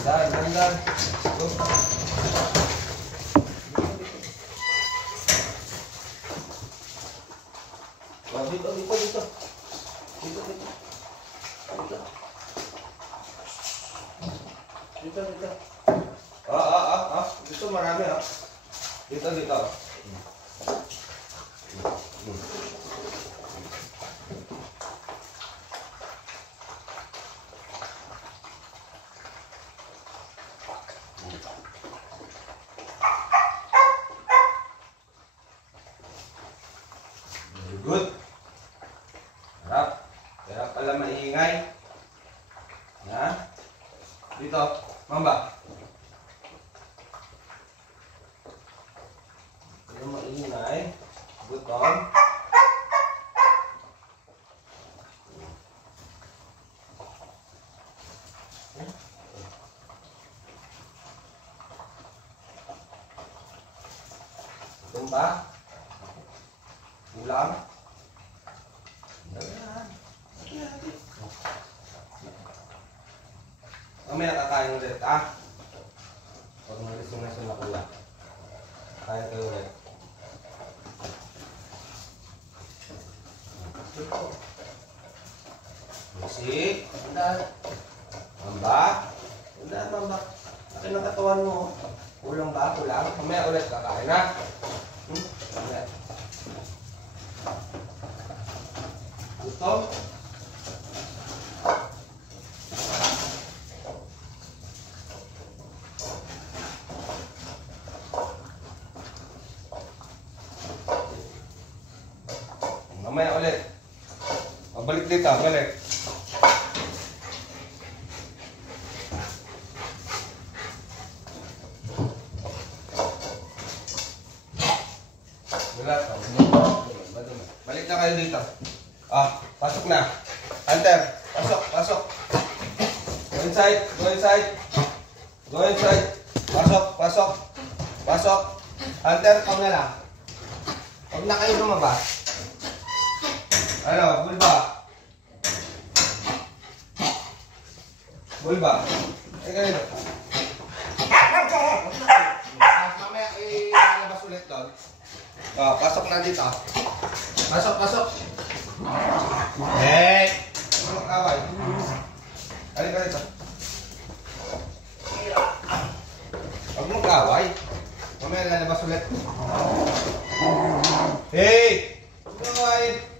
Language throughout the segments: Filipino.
Dandan. Dito. Dito. Dito marami ah. Dito. Very good. Harap. Kaya pala maingay. Yan. Dito. Mamba. Kaya maingay. Gutom. Gutom ba? Ulam. Mamaya kakain ulit, ah. Pag magising na sila kuya. Kakain kayo ulit. Musik. Mamba. Mamba. Laki ng katawan mo. Kulang ba? Kulang. Mamaya ulit kakain, ha? Mamaya. Gutom. Mamaya ulit. Pabalik dito, balik. Balik na kayo dito. Ah, pasok na. Hunter, pasok. Go inside. Pasok. Hunter, ikaw na lang. Huwag na kayo lumabas. Ano, Bulba. Ay, ganito. Mamaya ilalabas ulit doon. Oh, pasok na dito. Pasok. Hey! Ano mag-away? Halika dito. Huwag mo mag-away. Mamaya ilalabas ulit. Hey! Huwag mo mag-away.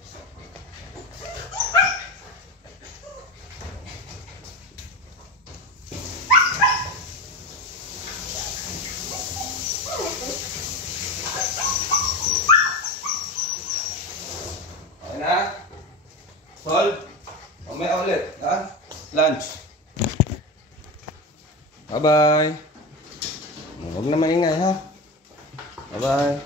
Na, solve. Mamaya ulit, ha? Lunch. Bye-bye. Huwag na maingay, ha? Bye-bye.